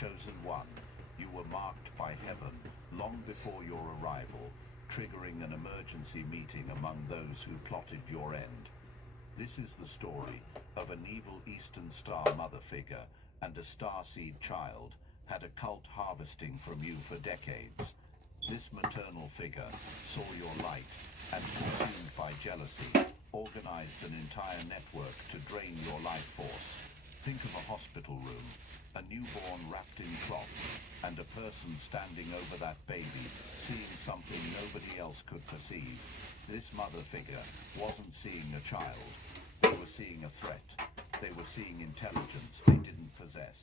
Chosen one, you were marked by heaven long before your arrival, triggering an emergency meeting among those who plotted your end. This is the story of an evil Eastern Star mother figure and a starseed child had a cult harvesting from you for decades. This maternal figure saw your light and, consumed by jealousy, organized an entire network to drain your life force. Think of a hospital room, a newborn wrapped in cloth, and a person standing over that baby, seeing something nobody else could perceive. This mother figure wasn't seeing a child. They were seeing a threat. They were seeing intelligence they didn't possess.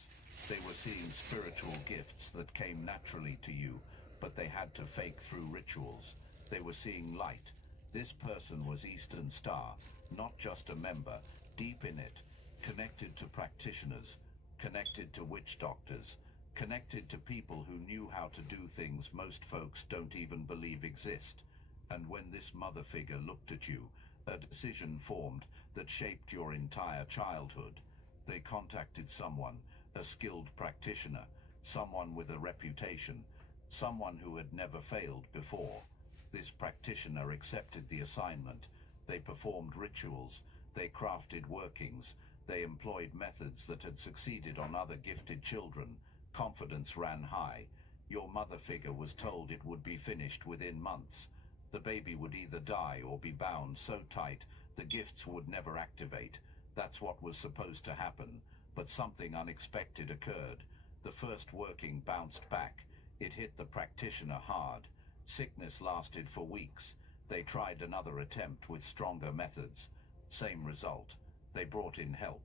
They were seeing spiritual gifts that came naturally to you, but they had to fake through rituals. They were seeing light. This person was Eastern Star, not just a member, deep in it, connected to practitioners, connected to witch doctors, connected to people who knew how to do things most folks don't even believe exist. And when this mother figure looked at you, a decision formed that shaped your entire childhood. They contacted someone, a skilled practitioner, someone with a reputation, someone who had never failed before. This practitioner accepted the assignment. They performed rituals, they crafted workings, they employed methods that had succeeded on other gifted children. Confidence ran high. Your mother figure was told it would be finished within months. The baby would either die or be bound so tight the gifts would never activate. That's what was supposed to happen, but something unexpected occurred. The first working bounced back. It hit the practitioner hard. Sickness lasted for weeks. They tried another attempt with stronger methods. Same result. They brought in help.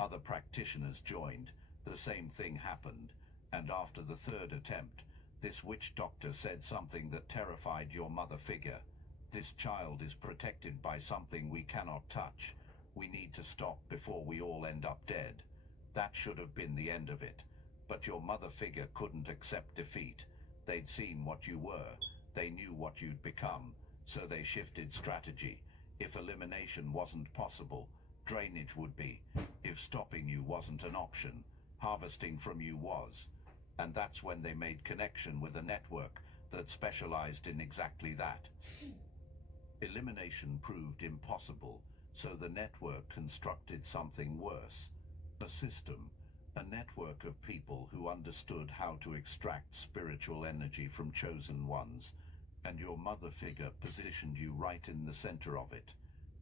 Other practitioners joined. The same thing happened. And after the third attempt, this witch doctor said something that terrified your mother figure. This child is protected by something we cannot touch. We need to stop before we all end up dead. That should have been the end of it. But your mother figure couldn't accept defeat. They'd seen what you were. They knew what you'd become. So they shifted strategy. If elimination wasn't possible, drainage would be. If stopping you wasn't an option, harvesting from you was. And that's when they made connection with a network that specialized in exactly that. Elimination proved impossible, so the network constructed something worse. A system, a network of people who understood how to extract spiritual energy from chosen ones, and your mother figure positioned you right in the center of it.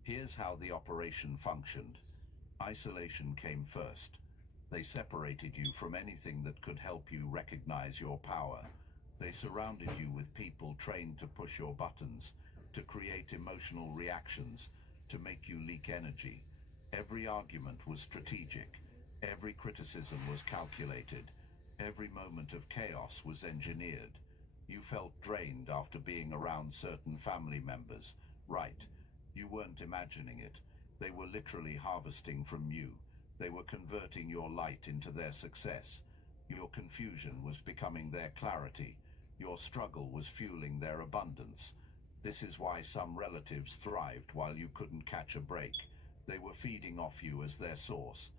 Here's how the operation functioned. Isolation came first. They separated you from anything that could help you recognize your power. They surrounded you with people trained to push your buttons, to create emotional reactions, to make you leak energy. Every argument was strategic. Every criticism was calculated. Every moment of chaos was engineered. You felt drained after being around certain family members. Right. You weren't imagining it. They were literally harvesting from you. They were converting your light into their success. Your confusion was becoming their clarity. Your struggle was fueling their abundance. This is why some relatives thrived while you couldn't catch a break. They were feeding off you as their source.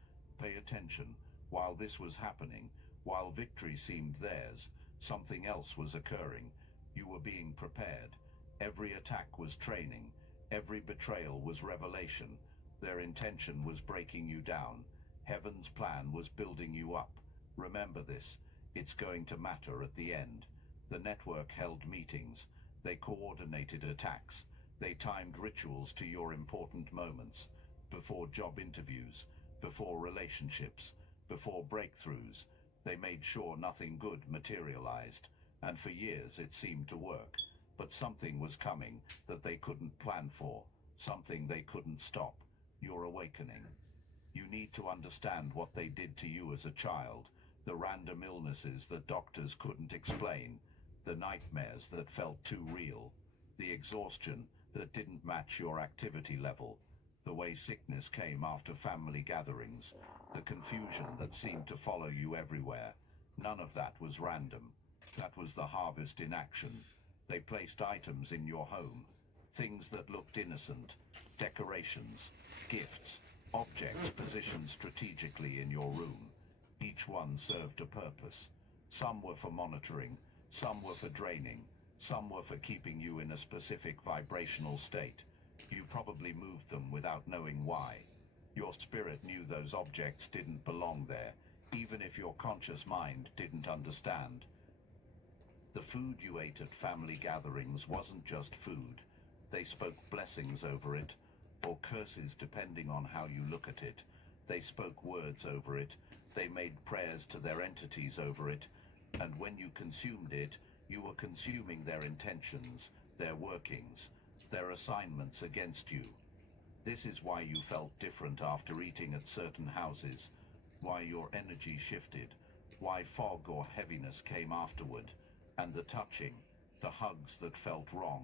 Pay attention. While this was happening, while victory seemed theirs, something else was occurring. You were being prepared. Every attack was training. Every betrayal was revelation. Their intention was breaking you down. Heaven's plan was building you up. Remember this. It's going to matter at the end. The network held meetings. They coordinated attacks. They timed rituals to your important moments. Before job interviews, before relationships, before breakthroughs. They made sure nothing good materialized. And for years it seemed to work. But something was coming that they couldn't plan for. Something they couldn't stop. Your awakening. You need to understand what they did to you as a child. The random illnesses that doctors couldn't explain. The nightmares that felt too real. The exhaustion that didn't match your activity level. The way sickness came after family gatherings. The confusion that seemed to follow you everywhere. None of that was random. That was the harvest in action. They placed items in your home. Things that looked innocent. Decorations, gifts, objects positioned strategically in your room. Each one served a purpose. Some were for monitoring, some were for draining, some were for keeping you in a specific vibrational state. You probably moved them without knowing why. Your spirit knew those objects didn't belong there, even if your conscious mind didn't understand. The food you ate at family gatherings wasn't just food. They spoke blessings over it, or curses depending on how you look at it. They spoke words over it. They made prayers to their entities over it. And when you consumed it, you were consuming their intentions, their workings, their assignments against you. This is why you felt different after eating at certain houses, why your energy shifted, why fog or heaviness came afterward, and the touching, the hugs that felt wrong,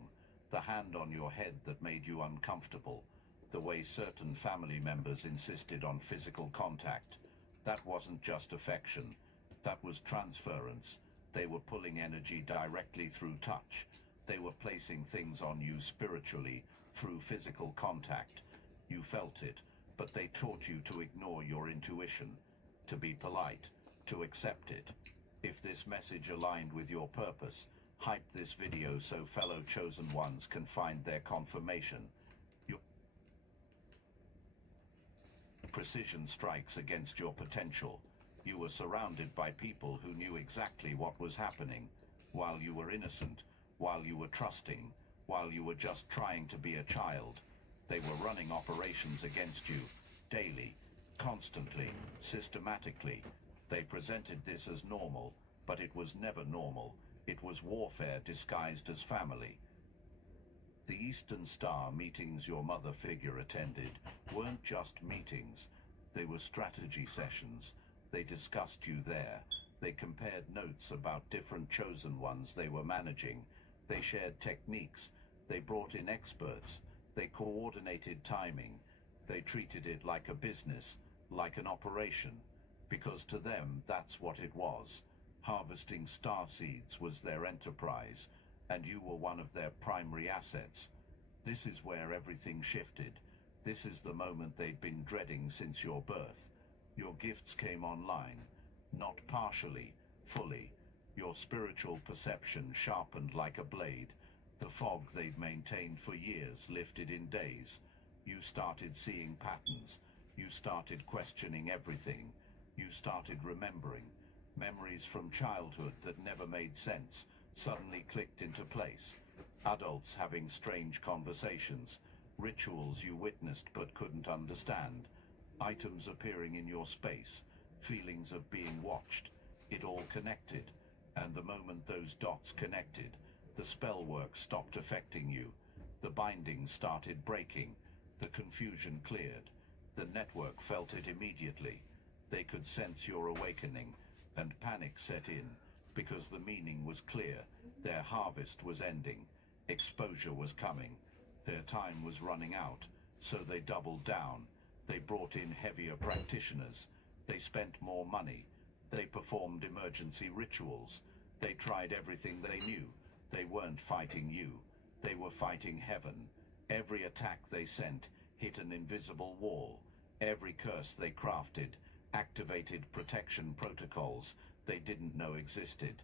the hand on your head that made you uncomfortable, the way certain family members insisted on physical contact. That wasn't just affection, that was transference. They were pulling energy directly through touch. They were placing things on you spiritually through physical contact. You felt it, but they taught you to ignore your intuition, to be polite, to accept it. If this message aligned with your purpose, hype this video so fellow chosen ones can find their confirmation. Your precision strikes against your potential. You were surrounded by people who knew exactly what was happening, while you were innocent, while you were trusting, while you were just trying to be a child. They were running operations against you, daily, constantly, systematically. They presented this as normal, but it was never normal. It was warfare disguised as family. The Eastern Star meetings your mother figure attended weren't just meetings. They were strategy sessions. They discussed you there. They compared notes about different chosen ones they were managing. They shared techniques. They brought in experts. They coordinated timing. They treated it like a business, like an operation, because to them that's what it was. Harvesting star seeds was their enterprise, and you were one of their primary assets. This is where everything shifted. This is the moment they'd been dreading since your birth. Your gifts came online, not partially, fully. Your spiritual perception sharpened like a blade. The fog they'd maintained for years lifted in days. You started seeing patterns. You started questioning everything. You started remembering. Memories from childhood that never made sense suddenly clicked into place. Adults having strange conversations. Rituals you witnessed but couldn't understand. Items appearing in your space. Feelings of being watched. It all connected. And the moment those dots connected, the spell work stopped affecting you. The binding started breaking. The confusion cleared. The network felt it immediately. They could sense your awakening, and panic set in, because the meaning was clear. Their harvest was ending. Exposure was coming. Their time was running out, so they doubled down. They brought in heavier practitioners. They spent more money. They performed emergency rituals. They tried everything they knew. They weren't fighting you. They were fighting heaven. Every attack they sent hit an invisible wall. Every curse they crafted activated protection protocols they didn't know existed.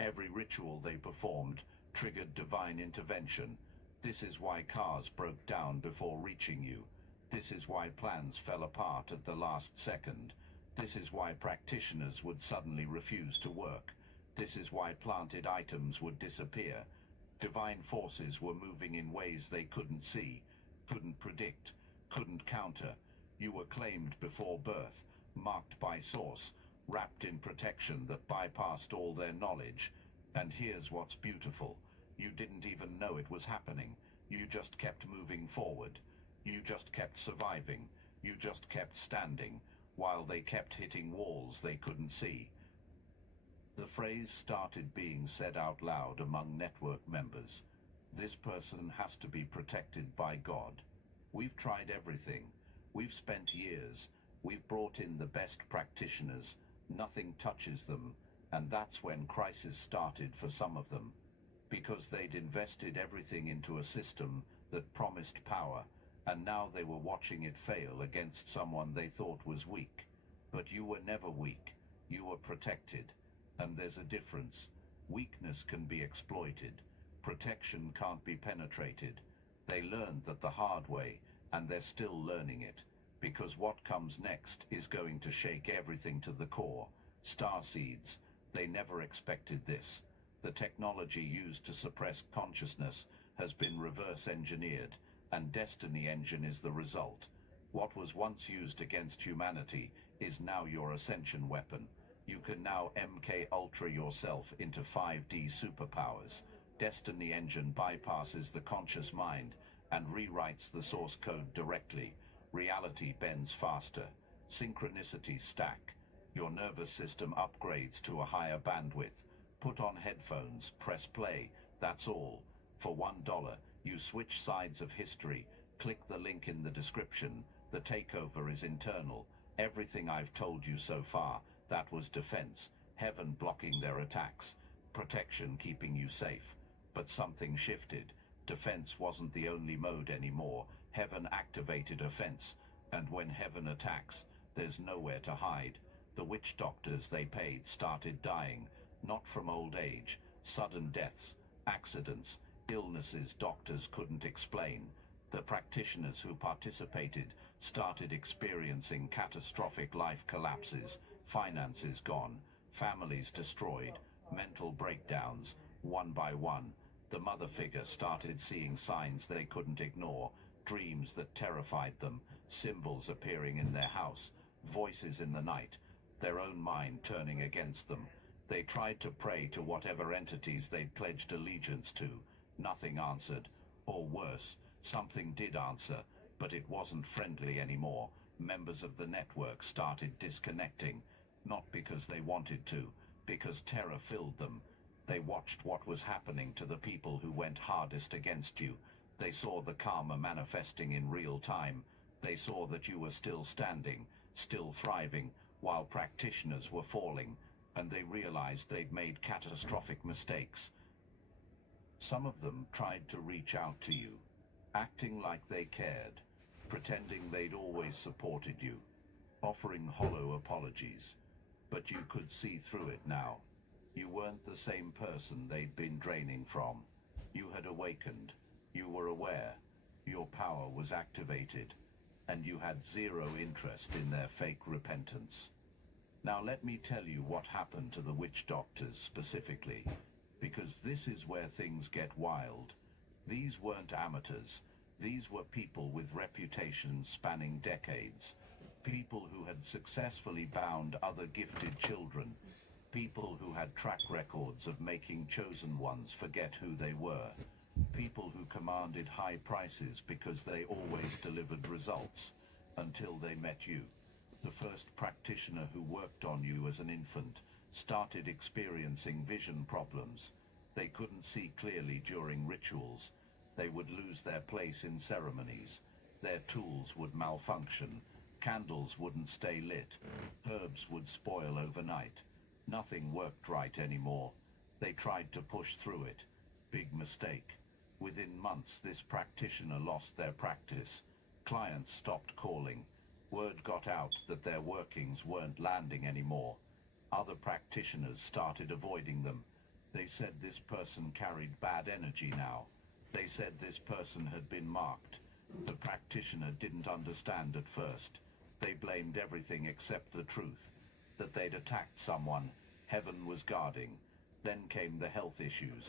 Every ritual they performed triggered divine intervention. This is why cars broke down before reaching you. This is why plans fell apart at the last second. This is why practitioners would suddenly refuse to work. This is why planted items would disappear. Divine forces were moving in ways they couldn't see, couldn't predict, couldn't counter. You were claimed before birth, marked by source, wrapped in protection that bypassed all their knowledge. And here's what's beautiful. You didn't even know it was happening. You just kept moving forward. You just kept surviving. You just kept standing, while they kept hitting walls they couldn't see. The phrase started being said out loud among network members. This person has to be protected by God. We've tried everything. We've spent years. We've brought in the best practitioners. Nothing touches them. And that's when crisis started for some of them. Because they'd invested everything into a system that promised power, and now they were watching it fail against someone they thought was weak. But you were never weak. You were protected, and there's a difference. Weakness can be exploited. Protection can't be penetrated. They learned that the hard way, and they're still learning it, because what comes next is going to shake everything to the core. Starseeds, they never expected this. The technology used to suppress consciousness has been reverse engineered, and Destiny Engine is the result. What was once used against humanity is now your ascension weapon. You can now MK Ultra yourself into 5D superpowers. Destiny Engine bypasses the conscious mind and rewrites the source code directly. Reality bends faster. Synchronicities stack. Your nervous system upgrades to a higher bandwidth. Put on headphones, press play, that's all. For $1, you switch sides of history. Click the link in the description. The takeover is internal. Everything I've told you so far, that was defense. Heaven blocking their attacks. Protection keeping you safe. But something shifted. Defense wasn't the only mode anymore. Heaven activated offense. And when heaven attacks, there's nowhere to hide. The witch doctors they paid started dying. Not from old age. Sudden deaths. Accidents. Illnesses doctors couldn't explain. The practitioners who participated started experiencing catastrophic life collapses. Finances gone. Families destroyed. Mental breakdowns. One by one. The mother figure started seeing signs they couldn't ignore. Dreams that terrified them. Symbols appearing in their house. Voices in the night. Their own mind turning against them. They tried to pray to whatever entities they'd pledged allegiance to. Nothing answered. Or worse, something did answer, but it wasn't friendly anymore. Members of the network started disconnecting. Not because they wanted to, because terror filled them. They watched what was happening to the people who went hardest against you. They saw the karma manifesting in real time. They saw that you were still standing, still thriving, while practitioners were falling, and they realized they'd made catastrophic mistakes. Some of them tried to reach out to you, acting like they cared, pretending they'd always supported you, offering hollow apologies. But you could see through it now. You weren't the same person they'd been draining from. You had awakened. You were aware. Your power was activated, and you had zero interest in their fake repentance. Now let me tell you what happened to the witch doctors specifically, because this is where things get wild. These weren't amateurs. These were people with reputations spanning decades. People who had successfully bound other gifted children. People who had track records of making chosen ones forget who they were. People who commanded high prices because they always delivered results, until they met you. The first practitioner who worked on you as an infant started experiencing vision problems. They couldn't see clearly during rituals. They would lose their place in ceremonies. Their tools would malfunction. Candles wouldn't stay lit. Herbs would spoil overnight. Nothing worked right anymore. They tried to push through it. Big mistake. Within months, this practitioner lost their practice. Clients stopped calling. Word got out that their workings weren't landing anymore. Other practitioners started avoiding them. They said this person carried bad energy now. They said this person had been marked. The practitioner didn't understand at first. They blamed everything except the truth. That they'd attacked someone. Heaven was guarding. Then came the health issues.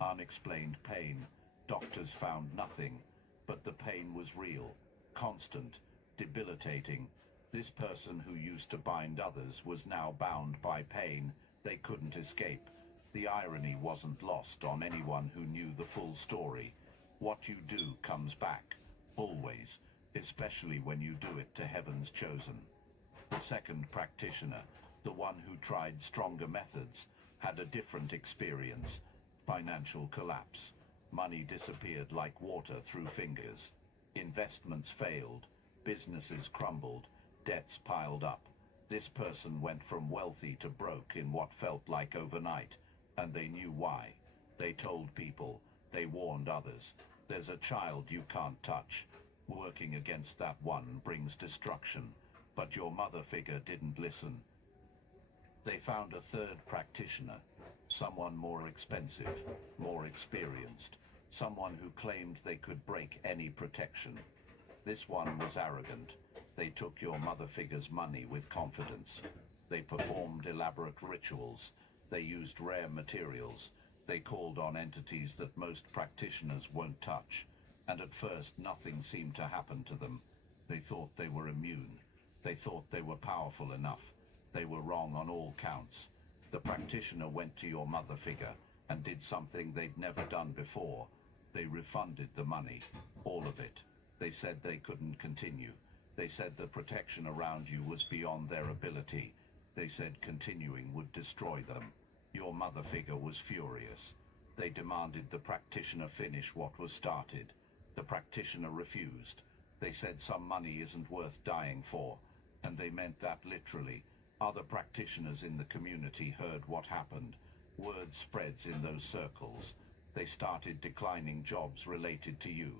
Unexplained pain. Doctors found nothing. But the pain was real. Constant. Debilitating. This person who used to bind others was now bound by pain. They couldn't escape. The irony wasn't lost on anyone who knew the full story. What you do comes back. Always. Especially when you do it to Heaven's chosen. The second practitioner, the one who tried stronger methods, had a different experience. Financial collapse. Money disappeared like water through fingers. Investments failed. Businesses crumbled. Debts piled up. This person went from wealthy to broke in what felt like overnight, and they knew why. They told people. They warned others. There's a child you can't touch. Working against that one brings destruction. But your mother figure didn't listen. They found a third practitioner, someone more expensive, more experienced, someone who claimed they could break any protection. This one was arrogant. They took your mother figure's money with confidence. They performed elaborate rituals. They used rare materials. They called on entities that most practitioners won't touch. And at first nothing seemed to happen to them. They thought they were immune. They thought they were powerful enough. They were wrong on all counts. The practitioner went to your mother figure and did something they'd never done before. They refunded the money, all of it. They said they couldn't continue. They said the protection around you was beyond their ability. They said continuing would destroy them. Your mother figure was furious. They demanded the practitioner finish what was started. The practitioner refused. They said some money isn't worth dying for, and they meant that literally. Other practitioners in the community heard what happened. Word spreads in those circles. They started declining jobs related to you.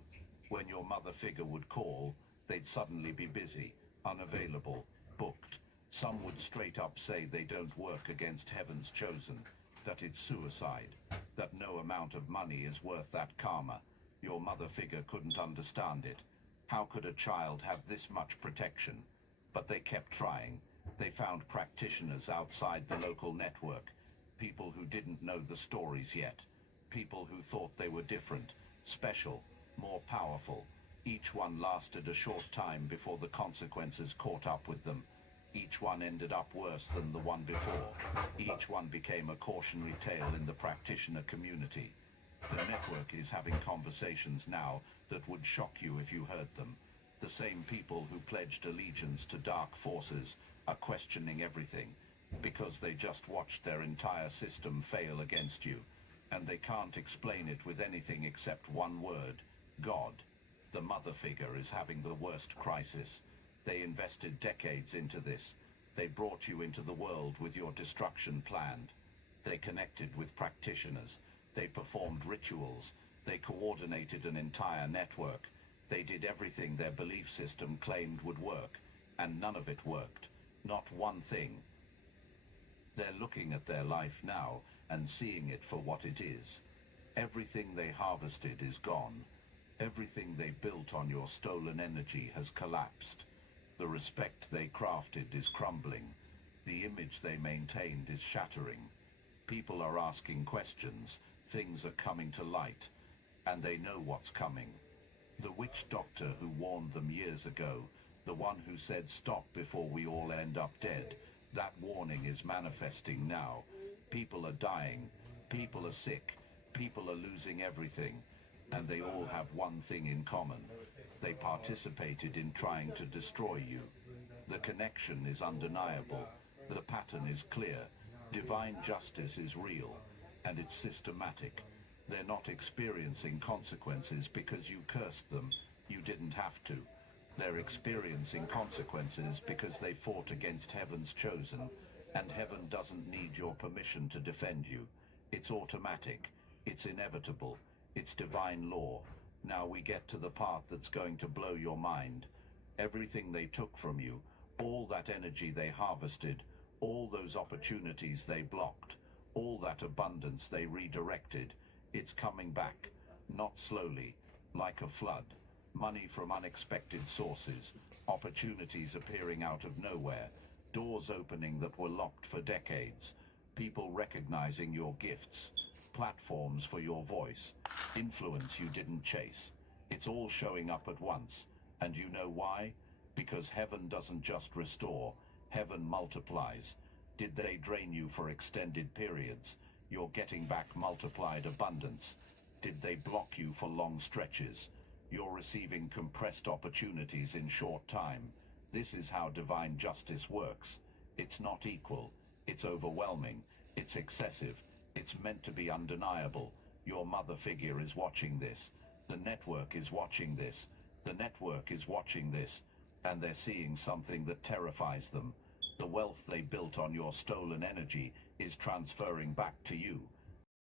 When your mother figure would call, they'd suddenly be busy, unavailable, booked. Some would straight up say they don't work against heaven's chosen, that it's suicide, that no amount of money is worth that karma. Your mother figure couldn't understand it. How could a child have this much protection? But they kept trying. They found practitioners outside the local network, people who didn't know the stories yet, people who thought they were different, special, more powerful. Each one lasted a short time before the consequences caught up with them. Each one ended up worse than the one before. Each one became a cautionary tale in the practitioner community. The network is having conversations now that would shock you if you heard them. The same people who pledged allegiance to dark forces are questioning everything, because they just watched their entire system fail against you, and they can't explain it with anything except one word: God. The mother figure is having the worst crisis. They invested decades into this. They brought you into the world with your destruction planned. They connected with practitioners. They performed rituals. They coordinated an entire network. They did everything their belief system claimed would work, and none of it worked. Not one thing. They're looking at their life now and seeing it for what it is. Everything they harvested is gone. Everything they built on your stolen energy has collapsed. The respect they crafted is crumbling. The image they maintained is shattering. People are asking questions. Things are coming to light. And they know what's coming. The witch doctor who warned them years ago, the one who said stop before we all end up dead, that warning is manifesting now. People are dying. People are sick. People are losing everything. And they all have one thing in common. They participated in trying to destroy you. The connection is undeniable. The pattern is clear. Divine justice is real, and it's systematic. They're not experiencing consequences because you cursed them. You didn't have to. They're experiencing consequences because they fought against heaven's chosen, and heaven doesn't need your permission to defend you. It's automatic. It's inevitable. It's divine law. Now we get to the part that's going to blow your mind. Everything they took from you, all that energy they harvested, all those opportunities they blocked, all that abundance they redirected, it's coming back, not slowly, like a flood. Money from unexpected sources, opportunities appearing out of nowhere, doors opening that were locked for decades, people recognizing your gifts, platforms for your voice, influence you didn't chase. It's all showing up at once. And you know why? Because heaven doesn't just restore, heaven multiplies. Did they drain you for extended periods? You're getting back multiplied abundance. Did they block you for long stretches? You're receiving compressed opportunities in short time. This is how divine justice works. It's not equal. It's overwhelming. It's excessive. It's meant to be undeniable. Your mother figure is watching this. The network is watching this. The network is watching this. And they're seeing something that terrifies them. The wealth they built on your stolen energy is transferring back to you.